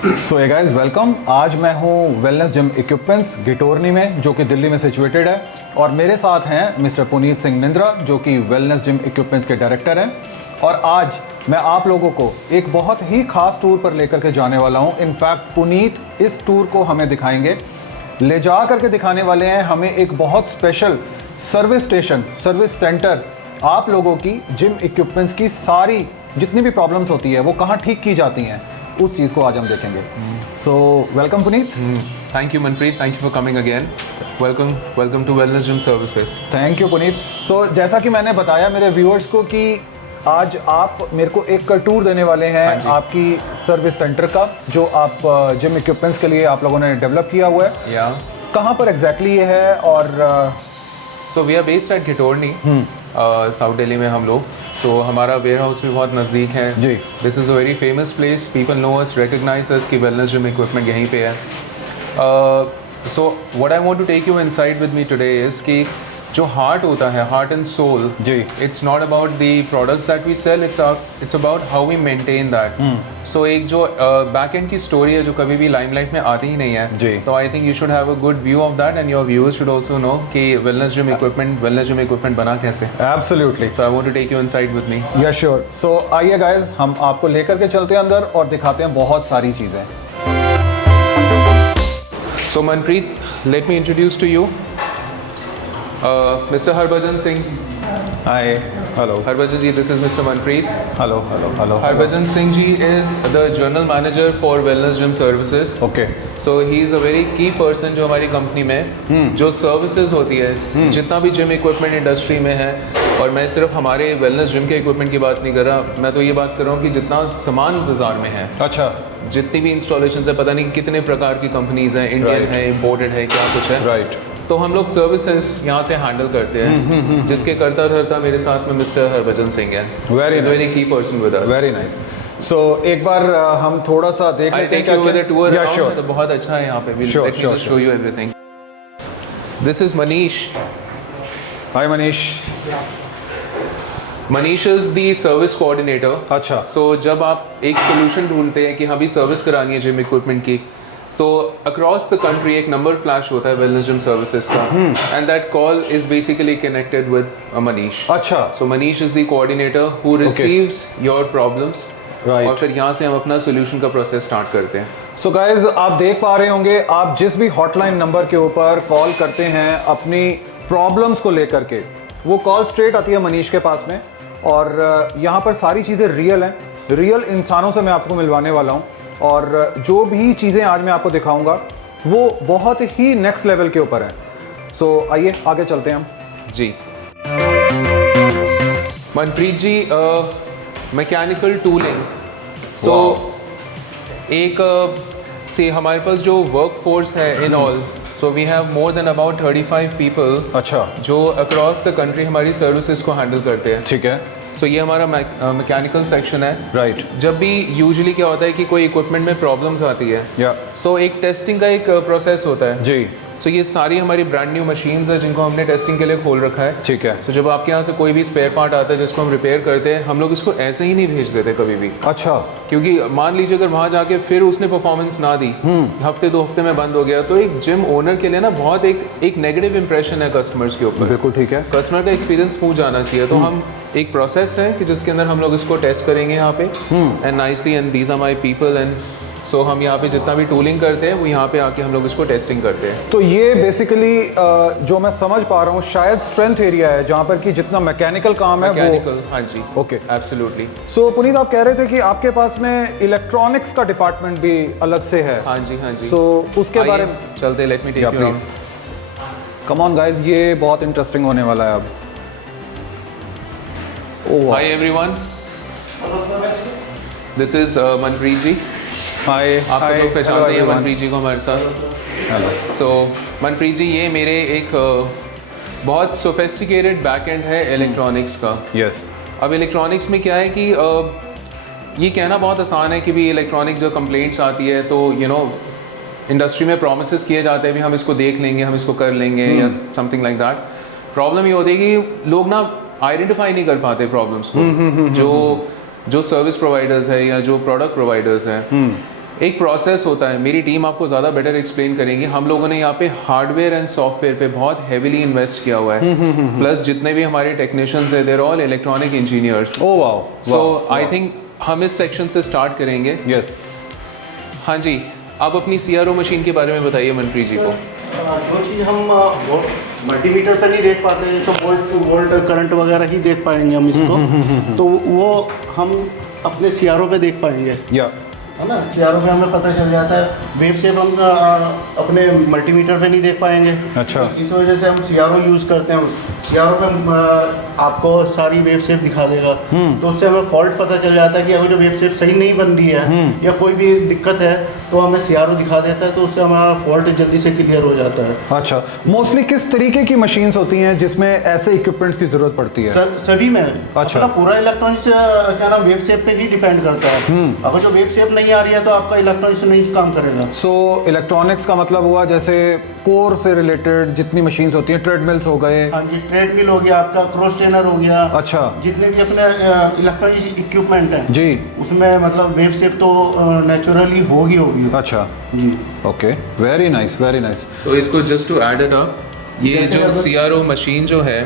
सो hey guys welcome. आज मैं हूँ वेलनेस जिम इक्विपमेंट्स गिटोरनी में, जो कि दिल्ली में सिचुएटेड है, और मेरे साथ हैं मिस्टर पुनीत सिंह निंद्रा, जो कि वेलनेस जिम इक्विपमेंट्स के डायरेक्टर हैं। और आज मैं आप लोगों को एक बहुत ही खास टूर पर लेकर के जाने वाला हूँ। इनफैक्ट पुनीत इस टूर को हमें दिखाएंगे, ले जा करके दिखाने वाले हैं हमें एक बहुत special service station, service centre. आप लोगों की जिम इक्विपमेंट्स की सारी जितनी भी प्रॉब्लम्स होती है वो कहाँ ठीक की जाती हैं, उस चीज़ को आज हम देखेंगे। So welcome Puneet. Thank you, Manpreet. Thank you for coming again. Welcome to Wellness Gym Services. Thank you Puneet. So जैसा कि मैंने बताया मेरे व्यूअर्स को कि आज आप मेरे को एक टूर देने वाले हैं आपकी सर्विस सेंटर का, जो आप जिम इक्विपमेंट्स के लिए आप लोगों ने डेवलप किया हुआ है। Yeah. कहाँ पर एग्जैक्टली ये है? और So we are based at Ghitorni, south Delhi में हम लोग। So हमारा वेयर हाउस भी बहुत नज़दीक है जी। This is a very famous place. People know us, recognize us कि wellness gym equipment यहीं पे है। So what I want to take you inside with me today is कि जो हार्ट होता है, हार्ट एंड सोल, जी। It's not about the products that we sell, it's about how we maintain that. So एक जो back and की story है जो कभी भी लाइमलाइट में आती ही नहीं है, जी। तो I think you should have a good view of that and your viewers should also know कि वेलनेस जिम इक्विपमेंट बना कैसे। Absolutely. So I want to take you inside with me. Yes sure. So आइए guys, हम आपको लेकर के चलते हैं अंदर और दिखाते हैं बहुत सारी चीज़ें। So Manpreet, let me introduce to you Mr. Harbhajan Singh. Hi. Hello. Harbhajan ji, this is Mr. Manpreet. Hello hello hello. Harbhajan Singh ji is the general manager for Wellness Gym Services. Okay. So he is a very key person जो हमारी company में जो services होती है, जितना भी gym equipment industry में है, और मैं सिर्फ हमारे वेलनेस जिम के इक्विपमेंट की बात नहीं कर रहा, मैं तो ये बात कर रहा हूँ कि जितना सामान बाजार में है, अच्छा। जितनी भी इंस्टॉलेशन है, पता नहीं कितने प्रकार की कंपनीज हैं, इंडियन है, इम्पोर्टेड है, क्या कुछ है, राइट। तो हम लोग सर्विसेज यहाँ से हैंडल करते हैं, जिसके करता धरता मेरे साथ में मिस्टर हरभजन सिंह है। Very key person with us. Very nice. So एक बार हम थोड़ा सा देख लेते हैं क्या टूर। या श्योर। तो बहुत अच्छा है यहाँ पे। Sure, let me just show you everything. This is Manish. Hi Manish. Manish is the service coordinator. अच्छा। सो जब आप एक सोल्यूशन ढूंढते हैं कि हमें सर्विस करानी है जिम इक्विपमेंट की, तो अक्रॉस द कंट्री एक नंबर फ्लैश होता है वेलनेस जिम सर्विसेज का, and that call is basically connected with Manish. अच्छा। So Manish is the coordinator who receives your problems, और फिर यहाँ से हम अपना सोल्यूशन का प्रोसेस स्टार्ट करते हैं। सो गाइज, आप देख पा रहे होंगे, आप जिस भी हॉटलाइन नंबर के ऊपर कॉल करते हैं अपनी प्रॉब्लम्स को लेकर के, वो कॉल स्ट्रेट आती है मनीष के पास में। और यहाँ पर सारी चीज़ें रियल हैं, रियल इंसानों से मैं आपको मिलवाने वाला हूँ, और जो भी चीज़ें आज मैं आपको दिखाऊंगा वो बहुत ही नेक्स्ट लेवल के ऊपर है। सो आइए आगे चलते हैं हम। जी Manpreet ji, mechanical tooling. So एक से हमारे पास जो वर्क फोर्स है in all, so we have more than about 35 people. अच्छा। जो अक्रॉस द कंट्री हमारी सर्विसेज को हैंडल करते हैं। ठीक है। सो ये हमारा मैकेनिकल सेक्शन है। राइट। जब भी यूजुअली क्या होता है कि कोई इक्विपमेंट में प्रॉब्लम्स आती है, या सो एक टेस्टिंग का एक प्रोसेस होता है। जी। सो ये सारी हमारी ब्रांड न्यू मशीन्स है जिनको हमने टेस्टिंग के लिए खोल रखा है। ठीक है। सो जब आपके यहाँ से कोई भी स्पेयर पार्ट आता है जिसको हम रिपेयर करते हैं, हम लोग इसको ऐसे ही नहीं भेज देते कभी भी। अच्छा। क्योंकि मान लीजिए अगर वहाँ जाके फिर उसने परफॉर्मेंस ना दी, हफ्ते 2 हफ्ते में बंद हो गया, तो एक जिम ओनर के लिए ना बहुत एक नेगेटिव इंप्रेशन है कस्टमर्स के ऊपर। बिल्कुल ठीक है। कस्टमर का एक्सपीरियंस स्मूथ जाना चाहिए। तो हम एक प्रोसेस है कि जिसके अंदर हम लोग इसको टेस्ट करेंगे यहाँ पे, and nicely, and these are my people, and so हम यहाँ पे जितना भी टूलिंग करते हैं वो यहाँ पे आके हम लोग इसको टेस्टिंग करते हैं। तो ये बेसिकली जो मैं समझ पा रहा हूँ शायद स्ट्रेंथ एरिया है, जहाँ पर कि जितना मैकेनिकल काम है मैकेनिकल, हाँ जी। Okay, absolutely. सो पुनीत, आप कह रहे थे कि आपके पास में इलेक्ट्रॉनिक्स का डिपार्टमेंट भी अलग से है। हाँ जी, हाँ जी। सो उसके बारे में चलते, let me take you please. Come on guys, ये बहुत इंटरेस्टिंग होने वाला है अब। Hi everyone, this is Manpreet ji. Hi. आप सब लोग पहचानते हैं मनप्रीत जी को हमारे साथ। हेलो। सो मनप्रीत जी, ये मेरे एक बहुत सोफिस्टिकेटेड बैक एंड है इलेक्ट्रॉनिक्स का। यस। अब इलेक्ट्रॉनिक्स में क्या है कि ये कहना बहुत आसान है कि भी इलेक्ट्रॉनिक जो कंप्लेंट्स आती है, तो यू नो इंडस्ट्री में प्रोमिसेस किए जाते हैं भी हम इसको देख लेंगे, हम इसको कर लेंगे, या समथिंग लाइक दैट। प्रॉब्लम ये होती है कि लोग ना आइडेंटिफाई नहीं कर पाते प्रॉब्लम्स को। जो सर्विस प्रोवाइडर्स है या जो प्रोडक्ट प्रोवाइडर्स हैं, एक प्रोसेस होता है, मेरी टीम आपको ज़्यादा बेटर एक्सप्लेन करेंगे। हम लोगों ने यहाँ पे हार्डवेयर एंड सॉफ्टवेयर पे बहुत हेवीली इन्वेस्ट किया हुआ है, प्लस जितने भी हमारे टेक्नीशियंस हैं there all electronic engineers. Oh wow, so I think हम इस सेक्शन से स्टार्ट करेंगे। यस। हाँ जी, आप अपनी CRO मशीन के बारे में बताइए मनप्रीत जी को। जो चीज़ हम मल्टीमीटर पे नहीं देख पाते, जैसे वोल्ट टू वोल्ट करंट वगैरह ही देख पाएंगे हम इसको, तो वो हम अपने CRO पे देख पाएंगे, या है ना। CRO पे हमें पता चल जाता है। वेव शेप हम अपने मल्टीमीटर पे नहीं देख पाएंगे। अच्छा। तो इस वजह से हम CRO यूज़ करते हैं। CRO पे आपको सारी वेव शेप दिखा देगा, तो उससे हमें फॉल्ट पता चल जाता है कि अगर जो वेव शेप सही नहीं बन रही है या कोई भी दिक्कत है तो हमें CRO दिखा देता है, तो उससे हमारा फॉल्ट जल्दी से क्लियर हो जाता है। अच्छा, मोस्टली किस तरीके की मशीन्स होती हैं जिसमें ऐसे इक्विपमेंट्स की ज़रूरत पड़ती है? सभी में। अच्छा। अपना पूरा इलेक्ट्रॉनिक्स क्या नाम वेव शेप पे ही डिपेंड करता है। अगर जो वेव शेप नहीं आ रही है तो आपका इलेक्ट्रॉनिक्स नहीं काम करेगा। सो इलेक्ट्रॉनिक्स का मतलब हुआ जैसे कोर से रिलेटेड जितनी मशीन्स होती हैं, ट्रेडमिल्स हो गए। हाँ जी, ट्रेडमिल हो गया, आपका क्रॉस ट्रेनर हो गया। अच्छा। जितने भी अपने इलेक्ट्रॉनिक इक्विपमेंट हैं जी। उसमें मतलब वेव शेप तो नेचुरली होगी होगी। अच्छा जी। Okay, very nice, very nice. So इसको just to add it up, ये जो CRO मशीन जो है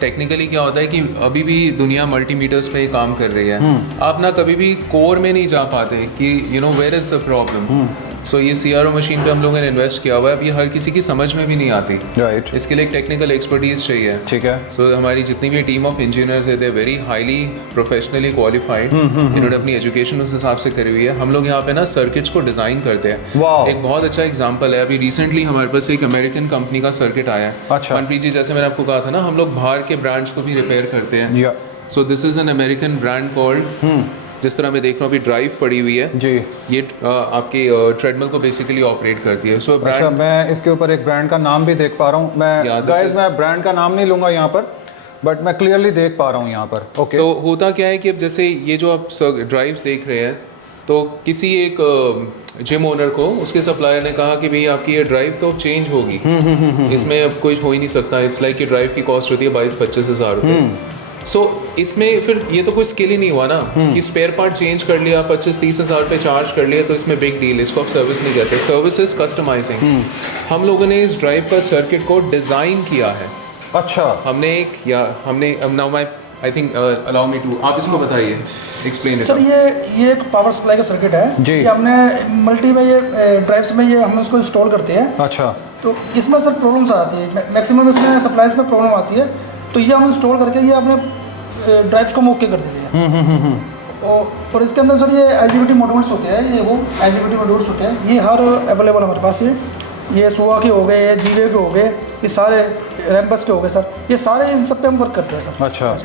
टेक्निकली क्या होता है कि अभी भी दुनिया मल्टीमीटर्स पे ही काम कर रही है। आप ना कभी भी कोर में नहीं जा पाते कि you know where is the problem. So ये CRO मशीन पे हम लोगों ने इन्वेस्ट किया हुआ है। अब ये हर किसी की समझ में भी नहीं आती, राइट। इसके लिए एक टेक्निकल एक्सपर्टीज चाहिए। ठीक है। सो हमारी जितनी भी टीम ऑफ इंजीनियर्स है they very highly professionally qualified, इन्होंने अपनी एजुकेशन उस हिसाब से करी हुई है। हम लोग यहाँ पे ना सर्किट्स को डिज़ाइन करते हैं। वाओ। एक बहुत अच्छा एग्जांपल है, अभी रिसेंटली हमारे पास एक अमेरिकन कंपनी का सर्किट आया है। अच्छा। मनप्रीत जी, जैसे मैंने आपको कहा था ना, हम लोग बाहर के ब्रांड्स को भी रिपेयर करते हैं। या so this is an American brand called, जिस तरह मैं देख रहा हूँ अभी ड्राइव पड़ी हुई है जी। ये आपके ट्रेडमिल को बेसिकली ऑपरेट करती है। सो अच्छा, ब्रांड, मैं इसके ऊपर एक ब्रांड का नाम भी देख पा रहा हूँ। मैं Yeah, this गाइस is- मैं ब्रांड का नाम नहीं लूँगा यहाँ पर, बट मैं क्लियरली देख पा रहा हूँ यहाँ पर। ओके। सो होता क्या है कि अब जैसे ये जो आप ड्राइव्स देख रहे हैं, तो किसी एक जिम ओनर को उसके सप्लायर ने कहा कि भाई आपकी ये ड्राइव तो अब चेंज होगी, इसमें अब कोई हो ही नहीं सकता। इट्स लाइक कि ड्राइव की कॉस्ट होती है 22-25 हज़ार रुपये। सो इसमें फिर ये तो कोई स्किल ही नहीं हुआ ना कि स्पेयर पार्ट चेंज कर लिया, 25-30 हज़ार रुपये चार्ज कर लिया, तो इसमें बिग डील, इसको आप सर्विस नहीं कहते। Service is customising. हम लोगों ने इस ड्राइव का सर्किट को डिज़ाइन किया है। अच्छा। हमने now my I think allow me to, आप इसको बताइए, एक्सप्लेन सर ये एक पावर सप्लाई का सर्किट है जी। ये हमने मल्टी में ये ड्राइव्स में ये हम उसको इंस्टॉल करते हैं। अच्छा। तो इसमें सर प्रॉब्लम्स आती है, मैक्सिमम इसमें सप्लाईज में प्रॉब्लम आती है, तो ये हम इंस्टॉल करके ये अपने ड्राइव्स को ओके कर देते हैं। और इसके अंदर सर ये IGBT मॉड्यूल्स होते हैं, ये वो IGBT मॉड्यूल्स होते हैं, ये हर अवेलेबल हमारे पास। ये सोवा के हो गए, ये जीवे के हो गए, ये सारे रैम्बस के हो गए सर, ये सारे इन सब पे हम वर्क करते हैं सर। अच्छा,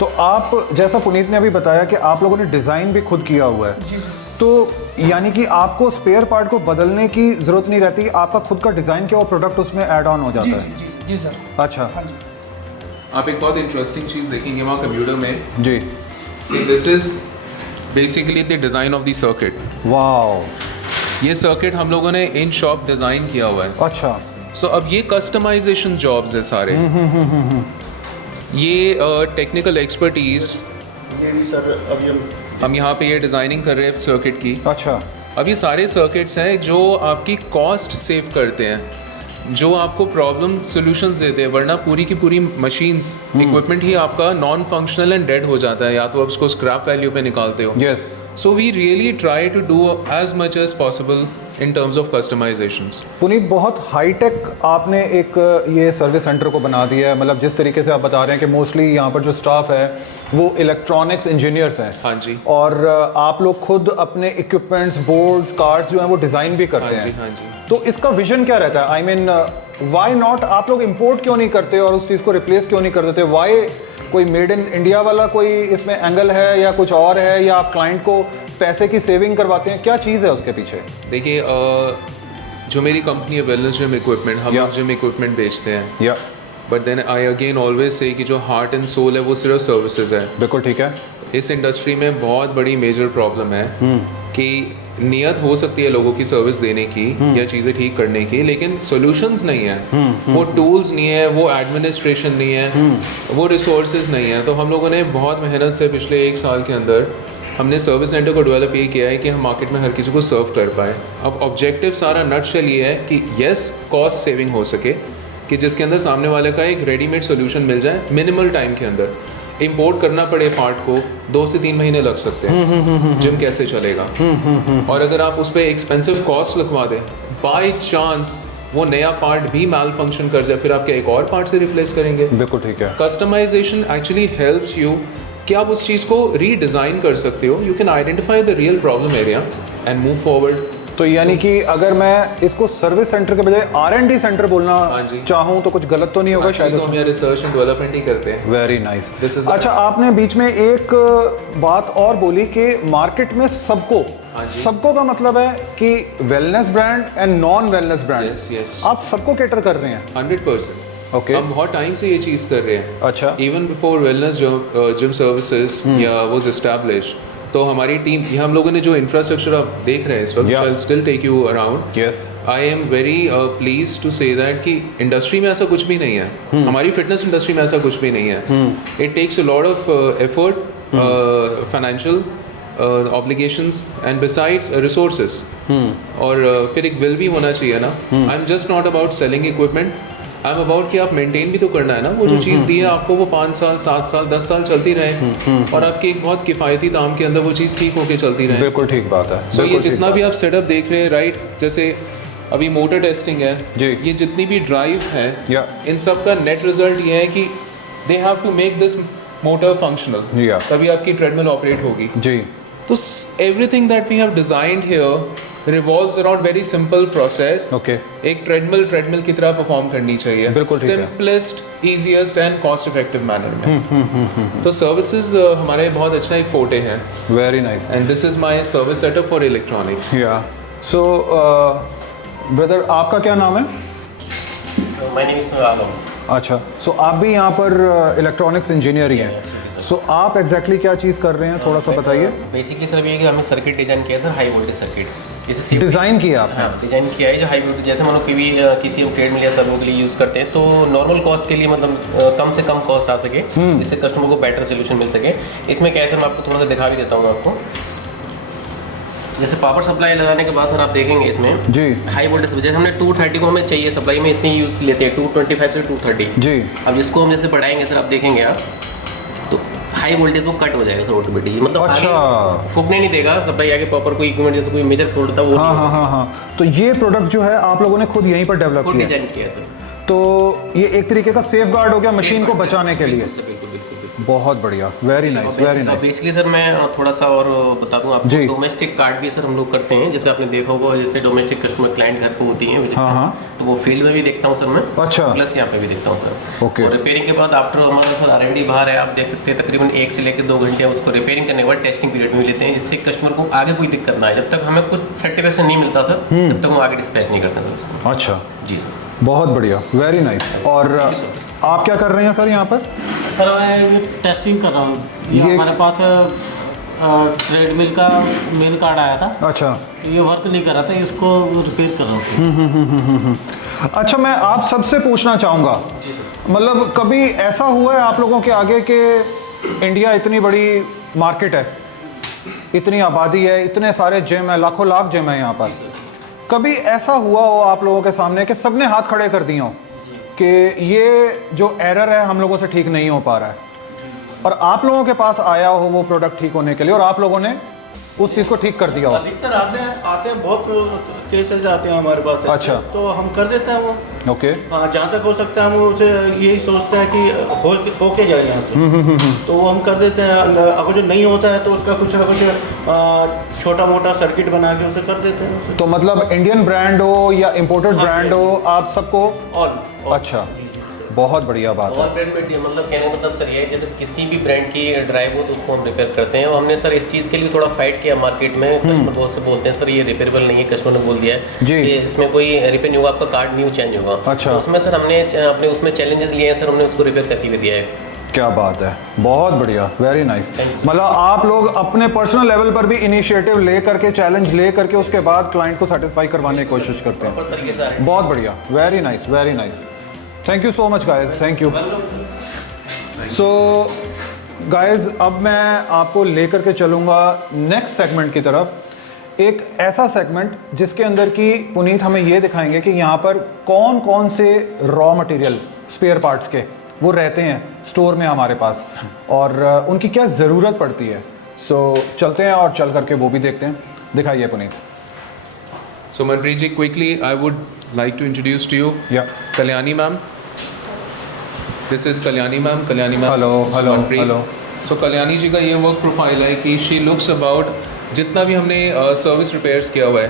तो आप जैसा पुनीत ने अभी बताया कि आप लोगों ने डिज़ाइन भी खुद किया हुआ है, जी जी। तो यानी कि आपको स्पेयर पार्ट को बदलने की ज़रूरत नहीं रहती, आपका खुद का डिज़ाइन किया और प्रोडक्ट उसमें ऐड ऑन हो जी जाता जी है। जी जी सर। अच्छा। हाँ जी। आप एक बहुत इंटरेस्टिंग चीज़ देखेंगे वहाँ कंप्यूटर में। जी। This is basically the design of the circuit. Wow. ये सर्किट हम लोगों ने इन शॉप डिज़ाइन किया हुआ है। अच्छा। सो अब ये कस्टमाइजेशन जॉब्स है सारे। ये टेक्निकल एक्सपर्टीज़, ये भी सर अभी हम यहाँ पे ये डिज़ाइनिंग कर रहे हैं सर्किट की। अच्छा। अब ये सारे सर्किट्स हैं जो आपकी कॉस्ट सेव करते हैं, जो आपको प्रॉब्लम सॉल्यूशंस देते हैं, वरना पूरी की पूरी मशीन्स इक्विपमेंट ही आपका नॉन फंक्शनल एंड डेड हो जाता है, या तो आप उसको स्क्रैप वैल्यू पे निकालते हो। Yes. So we really try to do as much as possible in terms of customisations. Puneet, बहुत हाईटेक आपने एक ये सर्विस सेंटर को बना दिया है। मतलब जिस तरीके से आप बता रहे हैं कि मोस्टली यहाँ पर जो स्टाफ है वो इलेक्ट्रॉनिक्स इंजीनियर्स हैं। हाँ जी। और आप लोग खुद अपने इक्विपमेंट्स, बोर्ड्स, कार्ड्स जो हैं वो डिज़ाइन भी करते हाँ जी, हैं। हाँ जी। तो इसका विजन क्या रहता है? आई मीन व्हाई नॉट, आप लोग इंपोर्ट क्यों नहीं करते और उस चीज़ को रिप्लेस क्यों नहीं कर देते? व्हाई कोई मेड इन इंडिया वाला कोई इसमें एंगल है या कुछ और है, या आप क्लाइंट को पैसे की सेविंग करवाते हैं? क्या चीज़ है उसके पीछे? देखिए, जो मेरी कंपनी है वेलनेस जिम इक्विपमेंट, हम Yeah. जिम इक्विपमेंट बेचते हैं। या but then I again always say कि जो हार्ट एंड सोल है वो सिर्फ सर्विसेज है। बिल्कुल ठीक है। इस इंडस्ट्री में बहुत बड़ी मेजर प्रॉब्लम है कि नियत हो सकती है लोगों की सर्विस देने की या चीज़ें ठीक करने की, लेकिन सॉल्यूशंस नहीं है, वो टूल्स नहीं है, वो एडमिनिस्ट्रेशन नहीं है, वो रिसोर्सेज नहीं है। तो हम लोगों ने बहुत मेहनत से पिछले 1 साल के अंदर हमने सर्विस सेंटर को डेवलप ये किया है कि हम मार्केट में हर किसी को सर्व कर पाए। अब ऑब्जेक्टिव सारा नटशेल ये है कि येस कॉस्ट सेविंग हो सके, कि जिसके अंदर सामने वाले का एक रेडीमेड सोल्यूशन मिल जाए मिनिमल टाइम के अंदर। इंपोर्ट करना पड़े पार्ट को 2 से 3 महीने लग सकते हैं, जिम कैसे चलेगा। और अगर आप उस पर एक्सपेंसिव कॉस्ट लगवा दें, बाई चांस वो नया पार्ट भी मैल फंक्शन कर जाए, फिर आप क्या एक और पार्ट से रिप्लेस करेंगे? बिल्कुल ठीक है। कस्टमाइजेशन एक्चुअली हेल्प्स यू कि आप उस चीज़ को रीडिज़ाइन कर सकते हो। You can identify the real problem area and move forward. तो यानी कि अगर मैं इसको सर्विस सेंटर के बजाय R&D सेंटर बोलना हाँ जी। चाहूँ तो कुछ गलत तो नहीं होगा शायद? तो हम यहाँ रिसर्च एंड डेवलपमेंट ही करते हैं। Very nice. This is अच्छा, आपने बीच में एक बात और बोली कि मार्केट में सबको, हाँ जी। सबको का मतलब है कि wellness brand and non wellness brand, Yes, yes. आप सबको कैटर कर रहे हैं? 100%। ओके। हम बहुत टाइम से ये चीज़ कर रहे हैं। अच्छा। Even before wellness gym services या वाज एस्टैब्लिश, तो हमारी टीम, ये हम लोगों ने जो इंफ्रास्ट्रक्चर आप देख रहे हैं इस वक्त, Yeah. I still take you around. Yes. I am very please to say that कि इंडस्ट्री में ऐसा कुछ भी नहीं है, हमारी फिटनेस इंडस्ट्री में ऐसा कुछ भी नहीं है। It takes a lot of effort, financial obligations and besides resources, और फिर एक विल भी होना चाहिए ना। I am just not about selling equipment, I am about कि आप मेंटेन भी तो करना है ना। वो जो चीज़ दी है आपको, वो 5 साल 7 साल 10 साल चलती रहे, और आपके एक बहुत किफ़ायती दाम के अंदर वो चीज़ ठीक होके चलती रहे। बिल्कुल ठीक बात है। सो ये बिल्कुल ठीक जितना बात भी है। आप सेटअप देख रहे हैं, राइट, जैसे अभी मोटर टेस्टिंग है जी। ये जितनी भी ड्राइव्स हैं, या। इन सब का नेट रिजल्ट ये है कि they have to make this motor functional, yeah. तभी आपकी ट्रेडमिल ऑपरेट होगी। जी। तो everything that we have designed here revolves around very simple process. Okay. एक ट्रेडमिल की तरह परफॉर्म करनी चाहिए, बिल्कुल ठीक है। Simplest, easiest and cost effective manner में। तो सर्विसेज हमारे बहुत अच्छा एक फोटे है, very nice. And this is my service setup for electronics. Yeah. So brother, आपका क्या नाम है? माय नेम इज आलम। अच्छा, सो आप भी यहाँ पर इलेक्ट्रॉनिक्स इंजीनियर ही हैं। सो आप एग्जैक्टली क्या चीज़ कर रहे हैं, थोड़ा सा बताइए। बेसिकली सर ये है कि हमने सर्किट डिजाइन किया है सर, हाई वोल्टेज सर्किट। इसे डिज़ाइन किया आपने? हाँ, डिजाइन किया है जो हाई वोल्टेज, जैसे मानो भी किसी हम ट्रेडमिल या सर्वो के लिए यूज़ करते हैं, तो नॉर्मल कॉस्ट के लिए मतलब कम से कम कॉस्ट आ सके, जिससे कस्टमर को बेटर सोल्यूशन मिल सके। इसमें क्या है सर, मैं आपको थोड़ा सा दिखा भी देता हूँ आपको। जैसे पावर सप्लाई लगाने के बाद सर आप देखेंगे इसमें जी। हाई वोल्टेज, जैसे हमने 230 को हमें चाहिए सप्लाई में, इतनी यूज़ लेते हैं 225 से 230 जी। अब इसको हम जैसे बढ़ाएंगे सर, आप देखेंगे आप तो हाई वोल्टेज वो कट हो जाएगा सर ऑटोमेटिकली, मतलब अच्छा। आगे फूकने नहीं देगा सप्लाई, आगे प्रॉपर कोई इक्विपमेंट जैसे कोई मेजर फॉल्ट था वो हाँ नहीं हाँ हाँ हाँ। तो ये प्रोडक्ट जो है आप लोगों ने खुद यहीं पर डेवलप खुद किया है? डिजाइन किया है सर। तो ये एक तरीके का सेफ गार्ड हो गया मशीन को बचाने के लिए। बिल्कुल सर, बिल्कुल बिल्कुल बिल्कुल। बहुत बढ़िया, very nice, very nice. Basically sir मैं थोड़ा सा और बता दूं आपको, जी। डोमेस्टिक कार्ड भी सर हम लोग करते हैं। जैसे आपने देखा होगा, जैसे डोमेस्टिक कस्टमर क्लाइंट घर पे होती हैं visit हाँ, पे, हाँ। तो वो फील्ड में भी देखता हूँ सर मैं, अच्छा। प्लस यहाँ पे भी देखता हूँ सर। ओके। और रिपेयरिंग के बाद आफ्टर हमारा सर R&D बाहर है, आप देख सकते हैं तकरीबन 1 से लेकर 2 घंटे उसको रिपेयरिंग करने के बाद टेस्टिंग पीरियड में भी लेते हैं, इससे कस्टमर को आगे कोई दिक्कत ना आए। जब तक हमें कुछ सर्टिफिकेशन नहीं मिलता सर, तब तक हम आगे डिस्पैच नहीं करते सर उसको। अच्छा, जी सर। बहुत बढ़िया, वेरी नाइस। और आप क्या कर रहे हैं सर यहाँ पर? सर मैं टेस्टिंग कर रहा हूँ। ये हमारे पास ट्रेडमिल का मेन कार्ड आया था, अच्छा। ये वर्क नहीं कर रहा था, इसको रिपेयर कर रहा हूँ। अच्छा, मैं आप सबसे पूछना चाहूँगा, मतलब कभी ऐसा हुआ है आप लोगों के आगे कि इंडिया इतनी बड़ी मार्केट है, इतनी आबादी है, इतने सारे जिम है, लाखों लाख जिम है यहाँ पर, कभी ऐसा हुआ हो आप लोगों के सामने कि सबने हाथ खड़े कर दिए हो कि ये जो एरर है हम लोगों से ठीक नहीं हो पा रहा है, और आप लोगों के पास आया हो वो प्रोडक्ट ठीक होने के लिए और आप लोगों ने उस चीज़ को ठीक कर दिया हो? अधिकतर आते हैं बहुत केसेस आते हैं हमारे पास ऐसे, अच्छा। तो हम कर देते हैं वो। ओके। हाँ, जहाँ तक हो सकता है हम उसे यही सोचते हैं कि होके जाए यहाँ से, तो वो हम कर देते हैं। अगर जो नहीं होता है तो उसका कुछ ना कुछ छोटा मोटा सर्किट बना के उसे कर देते हैं उसे। तो मतलब इंडियन ब्रांड हो या इम्पोर्टेड ब्रांड हो, आप सबको? ऑल। अच्छा, बहुत बढ़िया बात है। और ब्रांड में मतलब कहने का मतलब सर ये है, जैसे किसी भी ब्रांड की ड्राइव हो तो उसको हम रिपेयर करते हैं। और हमने सर इस चीज़ के लिए थोड़ा फाइट किया मार्केट में। कस्टमर बहुत से बोलते हैं सर ये रिपेयरेबल नहीं है, कस्टमर ने बोल दिया है जी। कि इसमें कोई रिपेयर नहीं होगा, आपका कार्ड न्यू चेंज होगा। अच्छा। तो उसमें सर हमने अपने उसमें चैलेंजेस लिए हैं सर, हमने उसको रिपेयर करके भी दिया है। क्या बात है, बहुत बढ़िया, वेरी नाइस। Thank you. मतलब आप लोग अपने पर्सनल लेवल पर भी इनिशिएटिव ले करके, चैलेंज ले करके उसके बाद क्लाइंट को सेटिस्फाई करवाने की कोशिश करते हैं। प्रॉपर तरीके से बहुत बढ़िया, very nice, very nice. Thank you so much guys, thank you. So guys अब मैं आपको लेकर के चलूँगा नेक्स्ट सेगमेंट की तरफ, एक ऐसा सेगमेंट जिसके अंदर की पुनीत हमें ये दिखाएंगे कि यहाँ पर कौन कौन से रॉ मटेरियल स्पेयर पार्ट्स के वो रहते हैं स्टोर में हमारे पास और उनकी क्या ज़रूरत पड़ती है। सो चलते हैं और चल करके वो भी देखते हैं। दिखाइए Puneet. So Manpreet ji, quickly I would like to introduce to you Yeah. Kalyani ma'am. This is Kalyani ma'am. Kalyani ma'am. Hello, is hello, Manpreet. hello. So Kalyani जी का ये वर्क प्रोफाइल है कि she looks about जितना भी हमने service repairs किया हुआ है,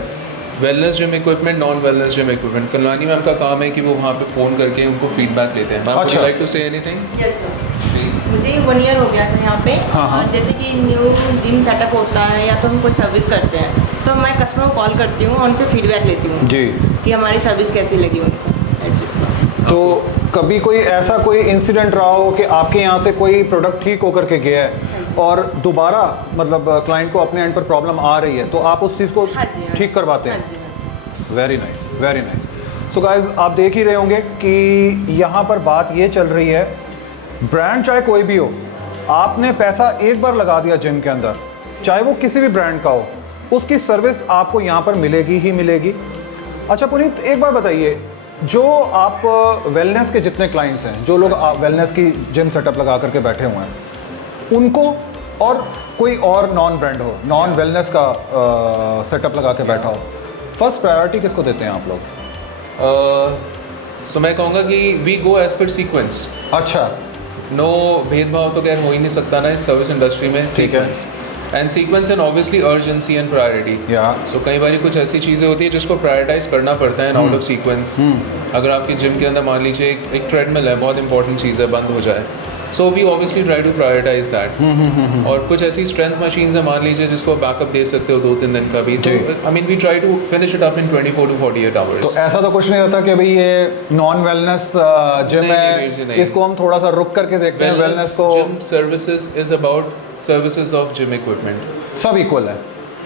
wellness gym equipment, non wellness gym equipment, Kalyani ma'am का काम है कि वो वहाँ पे फ़ोन करके उनको फीडबैक लेते हैं। Ma'am, would you like to say anything? Yes sir, Please. मुझे 1 ईयर हो गया सर यहाँ पे। हाँ, हाँ। और जैसे कि न्यू जिम सेटअप होता है या तो हम कोई सर्विस करते हैं तो मैं कस्टमर को कॉल करती हूँ और उनसे फीडबैक लेती हूँ जी। कि हमारी सर्विस कैसी लगी उनको। That's it, sir। तो कभी कोई ऐसा कोई इंसिडेंट रहा हो कि आपके यहाँ से कोई प्रोडक्ट ठीक होकर के गया है और दोबारा मतलब क्लाइंट को अपने एंड पर प्रॉब्लम आ रही है तो आप उस चीज़ को हाँ जी, हाँ ठीक जी। करवाते हाँ हैं? जी, हाँ जी। Very nice, very nice. So guys आप देख ही रहे होंगे कि यहाँ पर बात ये चल रही है, ब्रांड चाहे कोई भी हो, आपने पैसा एक बार लगा दिया जिम के अंदर, चाहे वो किसी भी ब्रांड का हो, उसकी सर्विस आपको यहाँ पर मिलेगी ही मिलेगी। अच्छा पुनीत, एक बार बताइए, जो आप वेलनेस के जितने क्लाइंट्स हैं, जो लोग वेलनेस की जिम सेटअप लगा करके बैठे हुए हैं, उनको और कोई और नॉन ब्रांड हो, नॉन वेलनेस का सेटअप लगा के बैठा हो, फर्स्ट प्रायोरिटी किसको देते हैं आप लोग? सो मैं कहूँगा कि we go as per sequence. अच्छा, नो भेदभाव तो खैर हो ही नहीं सकता ना इस सर्विस इंडस्ट्री में। ठीक है। Sequence and sequence and obviously urgency and priority. या सो कई बार कुछ ऐसी चीज़ें होती है जिसको प्रायोरिटाइज करना पड़ता है आउट ऑफ सीक्वेंस। अगर आपके जिम के अंदर मान लीजिए एक ट्रेडमिल है, बहुत इंपॉर्टेंट चीज़ है, बंद हो जाए, so we obviously try to prioritise that. और कुछ ऐसी स्ट्रेंथ मशीन्स है मान लीजिए जिसको बैकअप दे सकते हो 2-3 दिन का भी, तो I mean we try to finish it up in 24 to 48 तो आवर्स। ऐसा तो कुछ नहीं होता कि भाई ये नॉन वेलनेस जिम नहीं, है, वीर जी, नहीं। इसको हम थोड़ा सा रुक करके देखते हैं, वेलनेस को gym services is about services of gym equipment. सब इक्वल है।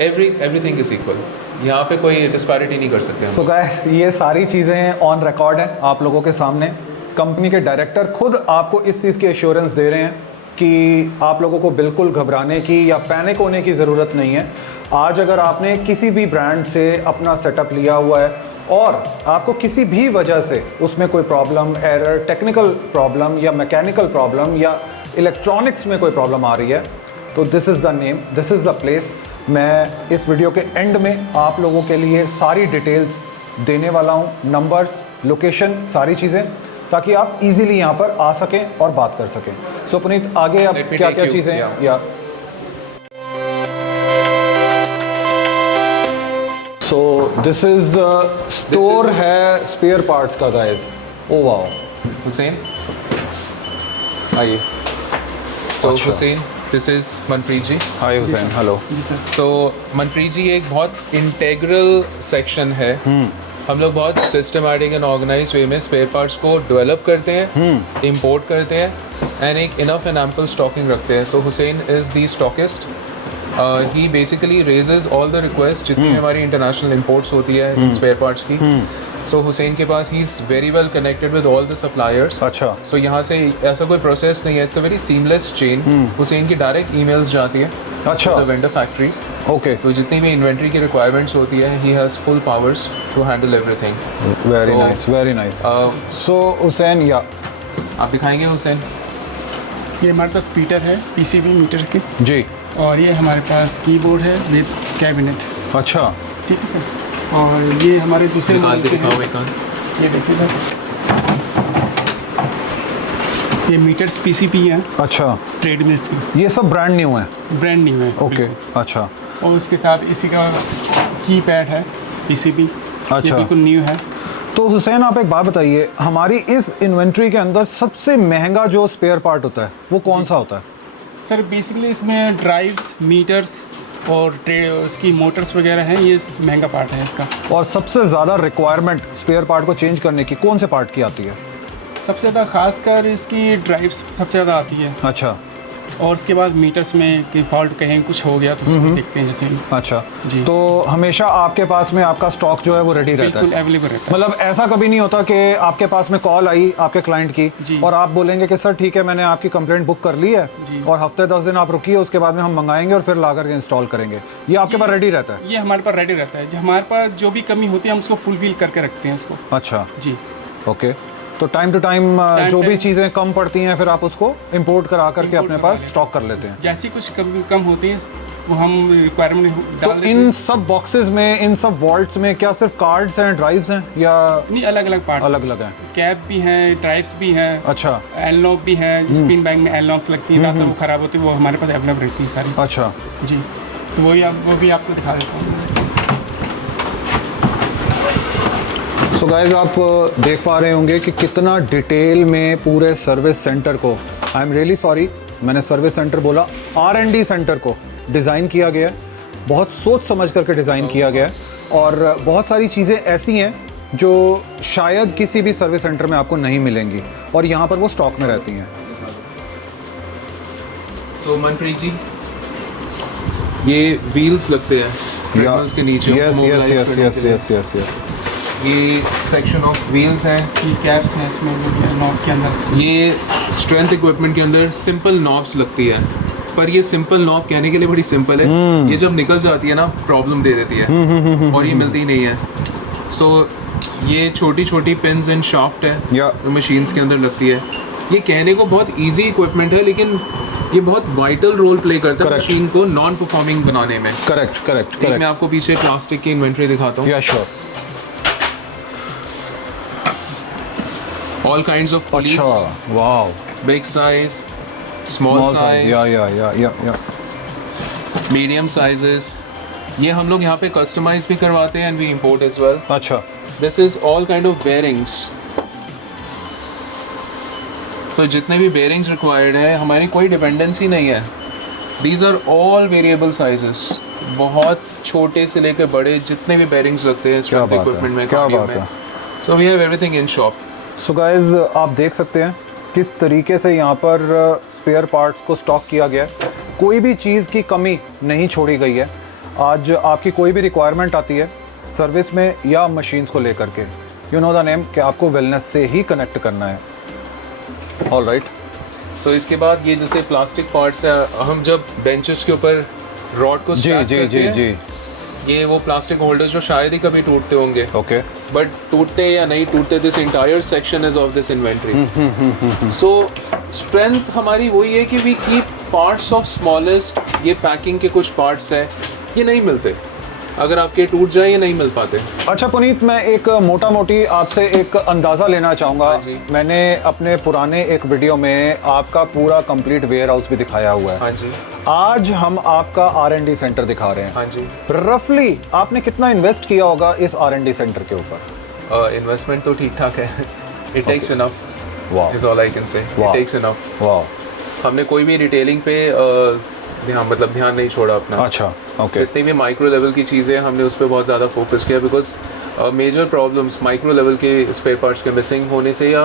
एवरीथिंग इज इक्वल, यहाँ पे कोई डिस्पैरिटी नहीं कर सकते हम। तो गाइस ये सारी चीज़ें ऑन रिकॉर्ड हैं आप लोगों के सामने। कंपनी के डायरेक्टर खुद आपको इस चीज़ की एश्योरेंस दे रहे हैं कि आप लोगों को बिल्कुल घबराने की या पैनिक होने की ज़रूरत नहीं है। आज अगर आपने किसी भी ब्रांड से अपना सेटअप लिया हुआ है और आपको किसी भी वजह से उसमें कोई प्रॉब्लम, एरर, टेक्निकल प्रॉब्लम या मैकेनिकल प्रॉब्लम या इलेक्ट्रॉनिक्स में कोई प्रॉब्लम आ रही है, तो this is the name, this is the place. मैं इस वीडियो के एंड में आप लोगों के लिए सारी डिटेल्स देने वाला हूँ, नंबर्स, लोकेशन, सारी चीज़ें, ताकि आप इजीली यहाँ पर आ सकें और बात कर सकें। सो पुनीत, आगे अब Let me क्या take क्या you, चीज़ें yeah. या so this is store is- है स्पेयर पार्ट्स का गाइस। ओ वाओ, हुसैन आइए। सो अच्छा। Hussain, this is Manpreet ji. Hi Hussain, hello. So Manpreet ji एक बहुत इंटेग्रल सेक्शन है। हम लोग बहुत सिस्टमैटिक एंड ऑर्गेनाइज वे में स्पेयर पार्ट्स को डेवलप करते हैं, इंपोर्ट करते हैं एंड एक इनफ एंड एम्पल स्टॉकिंग रखते हैं। So Hussain is the stockist. He basically raises all the request जितनी भी हमारी इंटरनेशनल इंपोर्ट्स होती है इन स्पेयर पार्ट्स की। सो हुसैन के पास he is very well connected with all the suppliers. अच्छा, सो यहाँ से ऐसा कोई प्रोसेस नहीं है, it's a very seamless chain. Hussain की डायरेक्ट ईमेल्स जाती है अच्छा, द वेंडर फैक्ट्रीज। ओके, तो जितनी भी इन्वेंट्री की रिक्वायरमेंट्स होती है, he has full powers to handle everything. Very So, nice, very nice. So Hussain, या आप दिखाएंगे हुसैन? ये हमारे पास मीटर है, पीसीबी मीटर के, जी, और ये हमारे पास कीबोर्ड है विद कैबिनेट। अच्छा, ठीक है सर। और ये हमारे दूसरे निकाल मॉडल के के दिखाओ हैं। एक आध। ये देखिए सर, ये मीटर्स पीसीबी हैं अच्छा, ट्रेडमिल्स की, ये सब ब्रांड न्यू है। ब्रांड न्यू है। ओके, बिल्कुल। अच्छा, और उसके साथ इसी का की पैड है पीसीबी, ये अच्छा। बिल्कुल न्यू है। तो हुसैन आप एक बात बताइए, हमारी इस इन्वेंट्री के अंदर सबसे महंगा जो स्पेयर पार्ट होता है वो कौन सा होता है? सर बेसिकली इसमें ड्राइव्स, मीटर्स और उसकी मोटर्स वगैरह हैं, ये महंगा पार्ट है इसका। और सबसे ज़्यादा रिक्वायरमेंट स्पेयर पार्ट को चेंज करने की कौन से पार्ट की आती है? सबसे ज़्यादा खासकर इसकी ड्राइव्स सबसे ज़्यादा आती है। अच्छा, और उसके बाद मीटर्स में कि फॉल्ट कहीं कुछ हो गया तो उसको देखते हैं जैसे। अच्छा जी। तो हमेशा आपके पास में आपका स्टॉक जो है वो रेडी रहता है? बिल्कुल अवेलेबल रहता है। मतलब ऐसा कभी नहीं होता कि आपके पास में कॉल आई आपके क्लाइंट की जी। और आप बोलेंगे कि सर ठीक है मैंने आपकी कंप्लेंट बुक कर ली है जी। और हफ्ते 10 दिन आप रुकिए, उसके बाद में हम मंगाएंगे और फिर ला करके इंस्टॉल करेंगे, ये आपके पास रेडी रहता है? ये हमारे पास रेडी रहता है, जो हमारे पास जो भी कमी होती है हम उसको फुलफिल करके रखते हैं उसको। अच्छा जी। ओके, तो टाइम टू टाइम जो भी चीज़ें कम पड़ती हैं फिर आप उसको इंपोर्ट करा करके Import अपने करवा पास लेते हैं। स्टॉक कर लेते हैं? जैसी कुछ कम होती है वो हम रिक्वायरमेंट तो डाल देते इन हैं। सब बॉक्सेस में, इन सब वॉल्ट्स में क्या सिर्फ कार्ड्स हैं, ड्राइव्स हैं या नहीं, अलग अलग पार्ट्स, अलग अलग हैं? कैप भी हैं, ड्राइव्स भी हैं, अच्छा एलनॉप भी है, स्पिन बैग में एलनॉप्स लगती हैं, तो वो ख़राब होती है, वो हमारे पास अवेलेबल रहती है सारी। अच्छा जी, तो वो भी आपको दिखा देता हूँ। तो गाइस आप देख पा रहे होंगे कि कितना डिटेल में पूरे सर्विस सेंटर को, आई एम रियली सॉरी मैंने सर्विस सेंटर बोला, R&D सेंटर को डिज़ाइन किया गया है, बहुत सोच समझ करके डिज़ाइन किया गया है और बहुत सारी चीज़ें ऐसी हैं जो शायद किसी भी सर्विस सेंटर में आपको नहीं मिलेंगी और यहाँ पर वो स्टॉक में रहती हैं। सो मनप्रीत जी, ये व्हील्स लगते हैं ट्रेडमिल्स के नीचे यस उनको यस mobilize यस करने यस के लिए। यस यस यस ये सेक्शन ऑफ व्हील्स हैं, ये कैप्स हैं इसमें नॉट के अंदर। ये स्ट्रेंथ इक्विपमेंट के अंदर सिंपल नॉब्स लगती है, पर ये सिंपल नॉब कहने के लिए बड़ी सिंपल है, ये जब निकल जाती है ना प्रॉब्लम दे देती है और ये मिलती नहीं है। सो ये छोटी छोटी पिन्स एंड शाफ्ट है जो मशीन्स के अंदर लगती है। ये कहने को बहुत इजी इक्विपमेंट है लेकिन ये बहुत वाइटल रोल प्ले करता है Correct. मशीन को नॉन परफॉर्मिंग बनाने में। करेक्ट करेक्ट एक मैं करेक्ट, आपको पीछे प्लास्टिक की इन्वेंट्री दिखाता हूँ। Yeah sure. All kinds of pulleys, अच्छा wow, big size, small size, या मीडियम साइजेस। ये हम लोग यहाँ पे कस्टमाइज भी करवाते हैं and we import as well. अच्छा this is all kind of bearings. So जितने भी बेयरिंग्स रिक्वायर्ड है, हमारी कोई डिपेंडेंसी नहीं है। These are all variable sizes, बहुत छोटे से लेकर बड़े जितने भी बेयरिंग्स लगते हैं क्या स्ट्रेंथ बात इक्विपमेंट है, में, क्या कार्डियो बात में। है। So we have everything in shop. So guys आप देख सकते हैं किस तरीके से यहाँ पर स्पेयर पार्ट्स को स्टॉक किया गया है, कोई भी चीज़ की कमी नहीं छोड़ी गई है। आज आपकी कोई भी रिक्वायरमेंट आती है सर्विस में या मशीन्स को लेकर के, यू नो द नेम कि आपको वेलनेस से ही कनेक्ट करना है। All right. सो इसके बाद ये जैसे प्लास्टिक पार्ट्स है, हम जब बेंचेस के ऊपर रॉड को जी स्टैक जी करते जी हैं, जी, ये वो प्लास्टिक होल्डर्स जो शायद ही कभी टूटते होंगे, ओके, बट टूटते या नहीं टूटते, this entire section is of this inventory. So strength हमारी वही है कि we keep parts of smallest. ये पैकिंग के कुछ पार्ट्स हैं, ये नहीं मिलते, अगर आपके टूट जाए ये नहीं मिल पाते। अच्छा पुनीत, मैं एक मोटा मोटी आपसे एक अंदाज़ा लेना चाहूँगा। हाँ जी। मैंने अपने पुराने एक वीडियो में आपका पूरा कंप्लीट वेयर हाउस भी दिखाया हुआ है। हाँ जी, आज हम आपका R&D सेंटर दिखा रहे हैं। हाँ जी। रफली आपने कितना इन्वेस्ट किया होगा इस R&D सेंटर के ऊपर? इन्वेस्टमेंट तो ठीक ठाक है, इट टेक्स इनफ, वाह is all I can say, it Wow. Takes enough. वाह, हमने कोई भी रिटेलिंग पे ध्यान नहीं छोड़ा अपना। अच्छा ओके, जितनी भी माइक्रो लेवल की चीज़ें हमने उस पर बहुत ज़्यादा फोकस किया, because major problems micro level के स्पेयर पार्ट्स के मिसिंग होने से या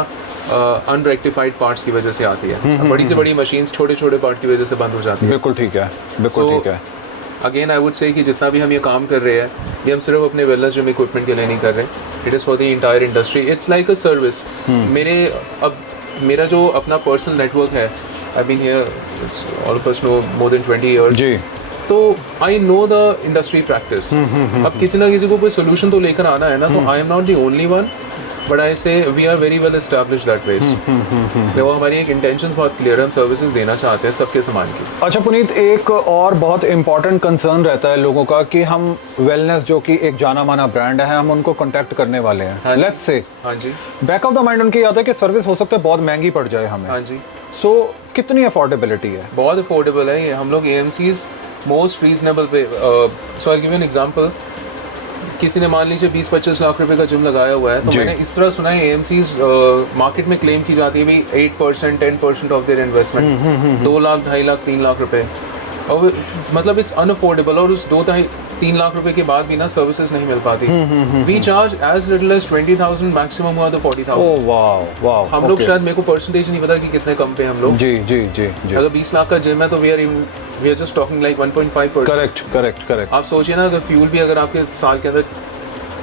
अनरेक्टिफाइड पार्ट्स की वजह से आती है। बड़ी से बड़ी मशीन्स छोटे छोटे पार्ट की वजह से बंद हो जाती है। बिल्कुल ठीक है, बिल्कुल So, ठीक है। अगेन आई वुड से कि जितना भी हम ये काम कर रहे हैं, ये हम सिर्फ अपने वेलनेस जिम इक्विपमेंट के लिए नहीं कर रहे, it is for the entire industry. It's like a service. मेरा जो अपना पर्सनल नेटवर्क है, I been here, all of us know more than 20 years, जी, तो I know the industry practice. अब किसी ना किसी को कोई सोल्यूशन तो लेकर आना है ना, तो I am not the only one, but I say we are very well establish that ways. देखो हमारी एक इंटेंशंस बहुत क्लियर है, हम सर्विसेज देना चाहते हैं सबके सामान की। अच्छा पुनीत, एक और बहुत इंपॉर्टेंट कंसर्न रहता है लोगों का कि हम वेलनेस जो कि एक जाना माना ब्रांड है, हम उनको कॉन्टैक्ट करने वाले हैं। हाँ जी। लेट्स से हाँ जी, बैक ऑफ द माइंड उनकी याद है कि सर्विस हो सकता है बहुत महंगी पड़ जाए हमें। हाँ जी। सो कितनी अफोर्डेबिलिटी है? बहुत अफोर्डेबल है ये। हम लोग AMC's मोस्ट रीजनेबल पे, so I give you an example. किसी ने मान लीजिए 20-25 लाख रुपए का जिम लगाया हुआ है, तो जी। मैंने इस तरह सुना है AMC's मार्केट में क्लेम की जाती है भी 8%, 10% of their investment, 2 lakh, 2.5 lakh, 3 lakh रुपए। और मतलब इट्स अनअफोर्डेबल, और उस 2-3 लाख रुपए के बाद भी ना सर्विसेज नहीं मिल पाती। We charge as little as 20,000, maximum हुआ तो 40,000। ओह वाह वाह। हम लोग शायद, मेरे को परसेंटेज नहीं पता कि कितने कम पे हम लोग। जी जी जी जी। अगर 20 लाख का जिम है तो we are just talking like 1.5%। Correct correct correct. आप सोचिए ना, अगर फ्यूल भी अगर आपके साल के अंदर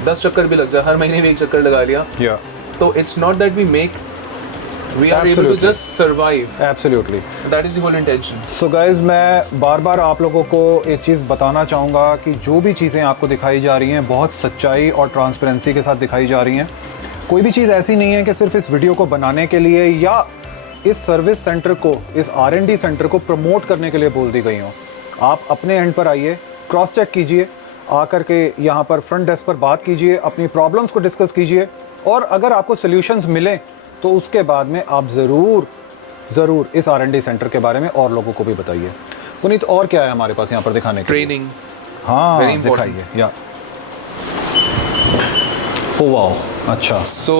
10 चक्कर भी लग जाए, हर महीने में 1 चक्कर लगा लिया, या तो it's not that we make, we are able to just survive. Absolutely, that is the whole intention. So guys, मैं बार बार आप लोगों को एक चीज़ बताना चाहूँगा कि जो भी चीज़ें आपको दिखाई जा रही हैं बहुत सच्चाई और ट्रांसपेरेंसी के साथ दिखाई जा रही हैं। कोई भी चीज़ ऐसी नहीं है कि सिर्फ इस वीडियो को बनाने के लिए या इस सर्विस सेंटर को, इस R&D सेंटर को प्रमोट करने के लिए बोल दी गई हो। आप अपने एंड पर आइए, क्रॉस चेक कीजिए, आकर के यहाँ पर फ्रंट डेस्क पर बात कीजिए, अपनी प्रॉब्लम्स को डिस्कस कीजिए, और अगर आपको सॉल्यूशंस मिलें तो उसके बाद में आप ज़रूर इस R&D सेंटर के बारे में और लोगों को भी बताइए। पुनीत, और क्या है हमारे पास यहाँ पर दिखाने के लिए? ट्रेनिंग। हाँ, Very important. दिखाइए। या ओ वाओ, अच्छा। सो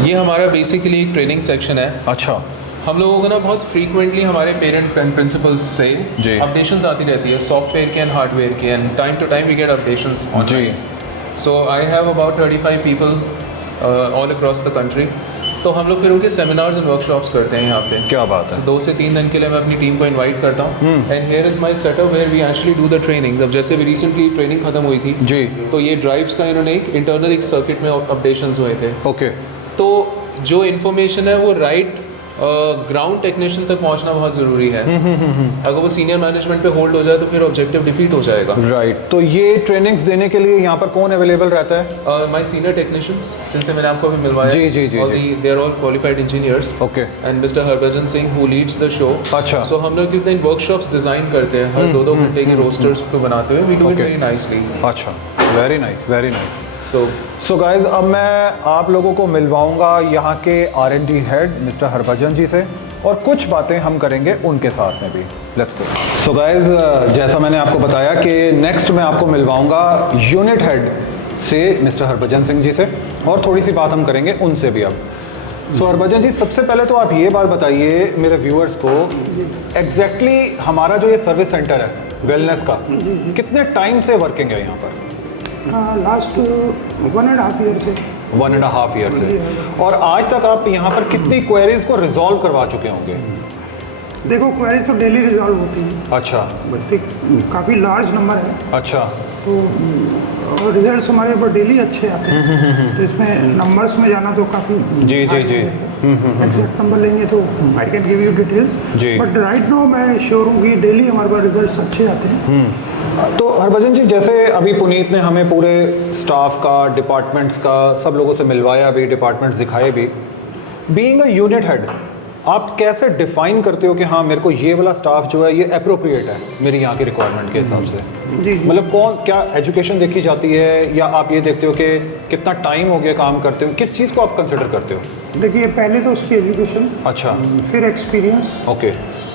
ये हमारा बेसिकली एक ट्रेनिंग सेक्शन है। अच्छा। हम लोगों को ना बहुत फ्रीक्वेंटली हमारे पेरेंट एंड प्रिंसिपल्स से जी। अपडेशंस आती रहती है, सॉफ्टवेयर के एंड हार्डवेयर के, and time to time we get updations on. जी। So I have about 35 people all across the country. तो हम लोग फिर उनके सेमिनार्स एंड वर्कशॉप्स करते हैं यहाँ पे। क्या बात है। 2 से 3 दिन के लिए मैं अपनी टीम को इनवाइट करता हूँ, and here is my setup where we actually do the training. अब जैसे भी रिसेंटली ट्रेनिंग खत्म हुई थी जी, तो ये ड्राइव्स का इन्होंने एक इंटरनल एक सर्किट में अपडेशंस हुए थे। ओके। तो जो इन्फॉर्मेशन है वो राइट ग्राउंड टेक्नीशियन तक पहुंचना बहुत ज़रूरी है। अगर वो सीनियर मैनेजमेंट पे होल्ड हो जाए तो फिर ऑब्जेक्टिव डिफीट हो जाएगा। राइट। तो ये ट्रेनिंग्स देने के लिए यहाँ पर कौन अवेलेबल रहता है? माय सीनियर टेक्नीशियंस, जिनसे मैंने आपको अभी मिलवाया, जी, जी, जी, जी। They are all qualified engineers. Okay. And mister Harbhajan Singh who leads the show. अच्छा। सो हम लोग कितने वर्कशॉप्स डिज़ाइन करते हैं हर 2-2 घंटे के रोस्टर्स को बनाते हुए। We do it very nicely. अच्छा, very nice, very nice. So guys, अब मैं आप लोगों को मिलवाऊंगा यहाँ के R&D हेड मिस्टर हरभजन जी से, और कुछ बातें हम करेंगे उनके साथ में भी। Let's go. सो गाइज, जैसा मैंने आपको बताया कि नेक्स्ट मैं आपको मिलवाऊंगा यूनिट हेड से मिस्टर हरभजन सिंह जी से, और थोड़ी सी बात हम करेंगे उनसे भी अब। सो हरभजन जी, सबसे पहले तो आप ये बात बताइए मेरे व्यूअर्स को, एग्जैक्टली हमारा जो ये सर्विस सेंटर है वेलनेस का, कितने टाइम से वर्किंग है यहाँ पर? लास्ट 1.5 ईयर से। 1.5 ईयर से। और आज तक आप यहाँ पर कितनी क्वेरीज को रिजॉल्व करवा चुके होंगे? देखो, क्वेरीज तो डेली रिजॉल्व होती है। अच्छा। बट काफ़ी लार्ज नंबर है, अच्छा। तो और रिजल्ट्स हमारे पर डेली अच्छे आते हैं। तो इसमें नंबर्स में जाना तो काफ़ी जी जी जी। एग्जैक्ट नंबर लेंगे तो I can give you details, जी। बट राइट नाउ मैं श्योर हूँ कि डेली हमारे पास रिजल्ट्स अच्छे आते हैं। तो हरभजन जी, जैसे अभी पुनीत ने हमें पूरे स्टाफ का, डिपार्टमेंट्स का, सब लोगों से मिलवाया भी, डिपार्टमेंट्स दिखाए भी। बीइंग अ यूनिट हेड, आप कैसे डिफाइन करते हो कि हाँ मेरे को ये वाला स्टाफ जो है ये अप्रोप्रिएट है मेरी यहाँ की रिक्वायरमेंट के हिसाब से? जी। मतलब कौन, क्या एजुकेशन देखी जाती है, या आप ये देखते हो कि कितना टाइम हो गया काम करते हो? किस चीज़ को आप कंसिडर करते हो? देखिए, पहले तो उसकी एजुकेशन, अच्छा। फिर एक्सपीरियंस, ओके।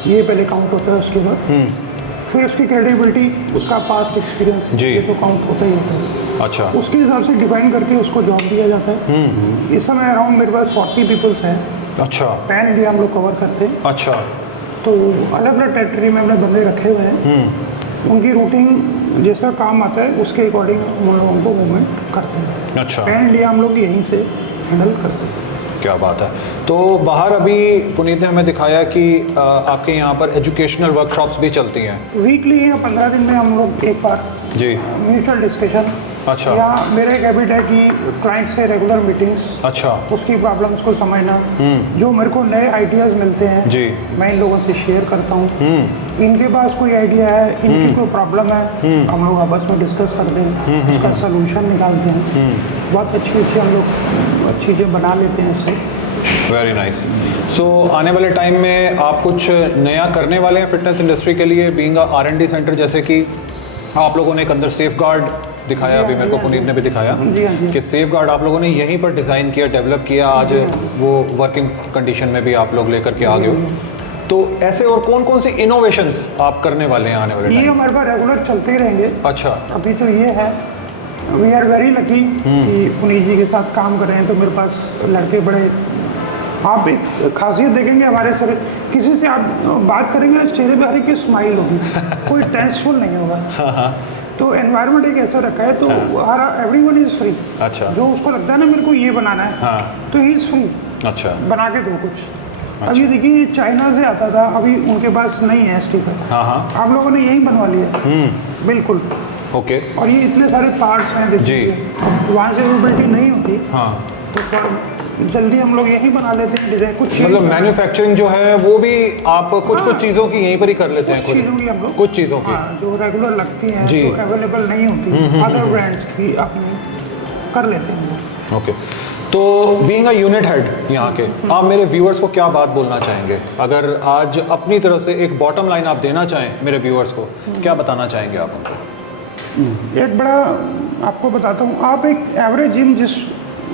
ये पहले काउंट होता है। उसके बाद फिर उसकी क्रेडिबिलिटी, उसका पास्ट एक्सपीरियंस, जी। ये तो काउंट होता ही होता है। अच्छा। उसके हिसाब से डिफाइन करके उसको जॉब दिया जाता है। इस समय अराउंड मेरे पास 40 पीपल्स हैं। अच्छा। पैन इंडिया हम लोग कवर करते हैं। अच्छा। तो अलग अलग टेरिटरी में अपने बंदे रखे हुए हैं। उनकी रूटीन जैसा काम आता है उसके अकॉर्डिंग उनको मूवमेंट करते हैं। अच्छा। पैन इंडिया हम लोग यहीं से हैंडल करते हैं। क्या बात है। तो बाहर अभी पुनीत ने हमें दिखाया कि आपके यहाँ पर एजुकेशनल वर्कशॉप्स भी चलती हैं वीकली या 15 दिन में हम लोग एक बार जी। Mutual discussion. अच्छा। या मेरा एक हैबिट है कि क्लाइंट से रेगुलर मीटिंग्स, अच्छा। उसकी प्रॉब्लम्स को समझना, जो मेरे को नए आइडियाज़ मिलते हैं जी, मैं इन लोगों से शेयर करता हूँ। इनके पास कोई आइडिया है, इनकी कोई प्रॉब्लम है, हम लोग आपस में डिस्कस करते हैं, उसका सलूशन निकालते हैं। बहुत अच्छी हम लोग चीज़ें बना लेते हैं उससे। Very nice. सो आने वाले टाइम में आप कुछ नया करने वाले हैं फिटनेस इंडस्ट्री के लिए, बीइंग अ R&D सेंटर? जैसे कि आप लोगों ने एक अंदर सेफ गार्ड दिखाया, अभी मेरे को पुनीत ने भी दिखाया कि सेफ गार्ड आप लोगों ने यहीं पर डिज़ाइन किया, डेवलप किया, आज वो वर्किंग कंडीशन में भी आप लोग लेकर के आ गए हो। तो ऐसे और कौन कौन सी इनोवेशंस आप करने वाले हैं आने वाले ये टाइम? हमारे पास रेगुलर चलते ही रहेंगे। अच्छा। अभी तो ये है, वी आर वेरी लकी कि पुनीत जी के साथ काम कर रहे हैं। तो मेरे पास लड़के बड़े आप एक खासियत देखेंगे हमारे सर, किसी से आप बात करेंगे चेहरे पे हर एक की स्माइल होगी, कोई टेंसफुल नहीं होगा। तो एनवायरनमेंट एक ऐसा रखा है, तो हर एवरीवन इज फ्री। अच्छा। जो उसको लगता है ना मेरे को ये बनाना है, हाँ। तो ही इज फ्री, अच्छा। बना के दो कुछ। अब ये देखिए चाइना से आता था, अभी उनके पास नहीं है स्टिकर। हाँ हाँ। आप लोगों ने यही बनवा लिया। बिल्कुल। ओके। और ये इतने सारे पार्ट्स हैं जी। अब वहाँ से अवेलेबिलिटी नहीं होती, हाँ। तो फिर जल्दी हम लोग यही बना लेते हैं डिजाइन। कुछ मतलब मैन्युफैक्चरिंग जो है वो भी आप कुछ चीज़ों की यहीं पर ही कर लेते हैं कुछ चीज़ों की हम लोग, कुछ चीज़ों की, हाँ, जो रेगुलर लगती हैं, जी। जो अवेलेबल नहीं होती अदर ब्रांड्स की, अपनी कर लेते हैं हम लोग। ओके। तो बीइंग अ यूनिट हेड यहाँ के, आप मेरे व्यूअर्स को क्या बात बोलना चाहेंगे? अगर आज अपनी तरफ से एक बॉटम लाइन आप देना चाहें मेरे व्यूअर्स को, क्या बताना चाहेंगे आप उनको? एक बड़ा आपको बताता हूँ, आप एक एवरेज जिम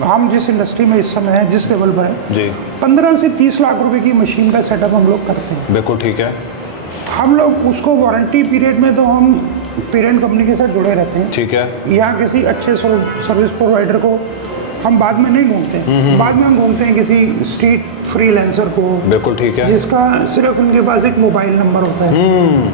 हम जिस इंडस्ट्री में इस समय है, जिस लेवल पर है जी, 15 से 30 लाख रुपए की मशीन का सेटअप हम लोग करते हैं। बिल्कुल ठीक है। हम लोग उसको वारंटी पीरियड में तो हम पेरेंट कंपनी के साथ जुड़े रहते हैं। ठीक है। या किसी अच्छे सर्विस प्रोवाइडर को हम बाद में नहीं ढूंढते हैं, बाद में हम ढूंढते हैं किसी स्ट्रीट फ्रीलांसर को। बिल्कुल ठीक है। जिसका सिर्फ उनके पास एक मोबाइल नंबर होता है,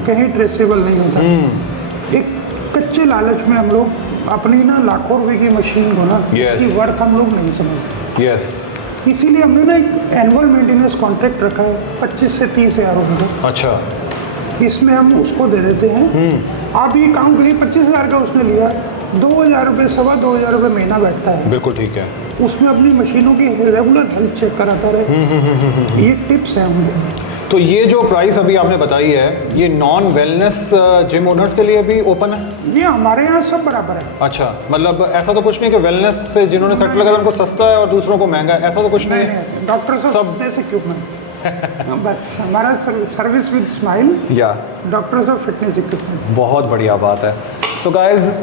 कहीं ट्रेसेबल नहीं होता। एक कच्चे लालच में हम लोग अपनी ना लाखों रुपए की मशीन को ना, उसकी वर्थ हम लोग नहीं समझते। यस। इसीलिए हमने ना एक एनुअल मेंटेनेंस कॉन्ट्रैक्ट रखा है 25 से 30 हज़ार रुपये का। अच्छा। इसमें हम उसको दे देते हैं। आप ये काम करिए, 25,000 का उसने लिया, 2,000 रुपये, 2,500 रुपये महीना बैठता है। बिल्कुल ठीक है। उसमें अपनी मशीनों की रेगुलर हेल्थ चेक कराता रहे। ये टिप्स हैं हमारे। तो ये जो प्राइस अभी आपने बताई है, ये नॉन वेलनेस जिम ओनर्स के लिए भी ओपन है? ये हमारे यहाँ सब बराबर है। अच्छा, मतलब ऐसा तो कुछ नहीं कि वेलनेस से जिन्होंने सेट लगाया उनको सस्ता है और दूसरों को महंगा है, ऐसा तो कुछ नहीं है? डॉक्टर सब फिटनेस इक्विपमेंट बस हमारा सर्विस विद स्माइल, या डॉक्टर्स ऑफ फिटनेस इक्विपमेंट। बहुत बढ़िया बात है। सो गाइज,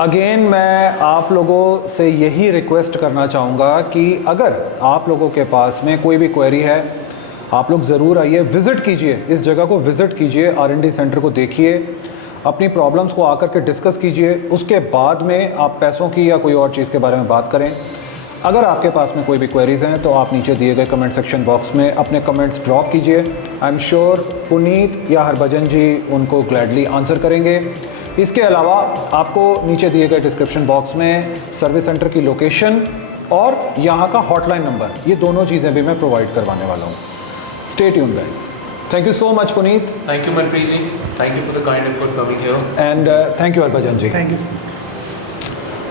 अगेन मैं आप लोगों से यही रिक्वेस्ट करना चाहूँगा कि अगर आप लोगों के पास में कोई भी क्वेरी है, आप लोग ज़रूर आइए, विज़िट कीजिए, इस जगह को विज़िट कीजिए, R&D सेंटर को देखिए, अपनी प्रॉब्लम्स को आकर के डिस्कस कीजिए, उसके बाद में आप पैसों की या कोई और चीज़ के बारे में बात करें। अगर आपके पास में कोई भी क्वेरीज़ हैं तो आप नीचे दिए गए कमेंट सेक्शन बॉक्स में अपने कमेंट्स ड्रॉप कीजिए। आई एम श्योर पुनीत या हरभजन जी उनको ग्लैडली आंसर करेंगे। इसके अलावा आपको नीचे दिए गए डिस्क्रिप्शन बॉक्स में सर्विस सेंटर की लोकेशन और यहाँ का हॉटलाइन नंबर, ये दोनों चीज़ें भी मैं प्रोवाइड करवाने वाला हूँ। Stay tuned, guys. Thank you so much, Puneet. Thank you, Manpreet ji. Thank you for the kind effort coming here. And thank you, Harbhajan ji. Thank you.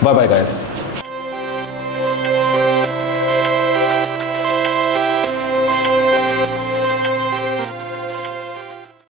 Bye bye, guys.